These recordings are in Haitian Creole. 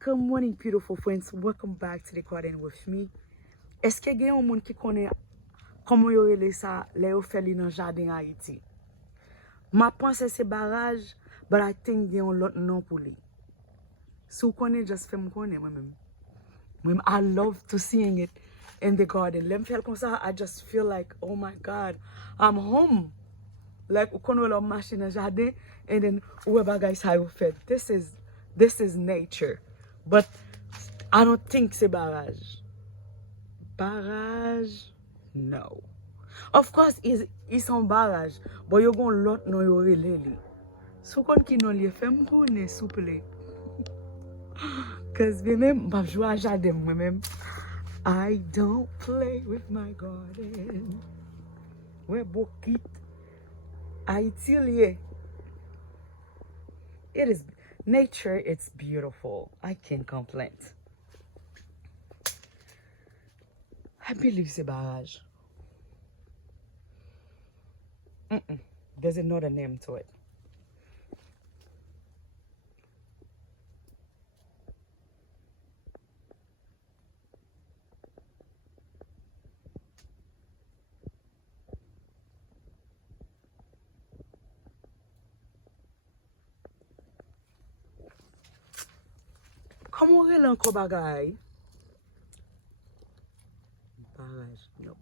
Good morning, beautiful friends. Welcome back to the garden with me. Est-ce que gen yon moun ki connaît comment yo rele ça le yo fait li nan jardin Haïti? Ma pense c'est barrage, but I think gen yon lot nom pour li. Si vous connaissez, just fais me connaître moi-même. Moi, I love to seeing it in the garden. Let me feel comme ça, I just feel like, oh my God, I'm home. Like, ou kono la machine nan jardin, and then ou bagay sa yo fait. This is nature. But I don't think c'est barrage. Barrage? No. Of course, it's un barrage. But yo gon lot non yo rele li. Sou kon ki non li fè m'kone souple. Cause me même, ma joue à jardin moi-même. I don't play with my garden. Ouais, bokit. Haïti lié. It is nature, it's beautiful. I can't complain. I believe c'est barrage. There's another name to it. Comment on relève encore bagay? Barrage, no.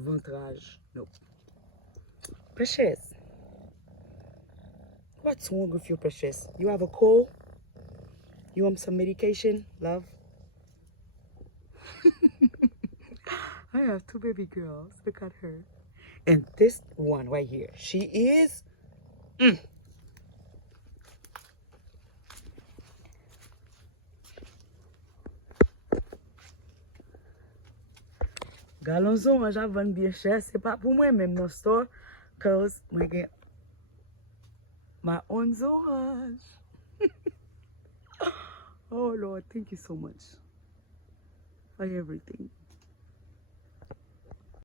Ventrage, no. Precious. What's wrong with you, Precious? You have a cold? You want some medication, love? I have two baby girls. Look at her. And this one right here, she is... Galonzo, moi j'avais bien cher. C'est pas pour moi même dans store. Cause moi get my own orange. Oh Lord, thank you so much for everything.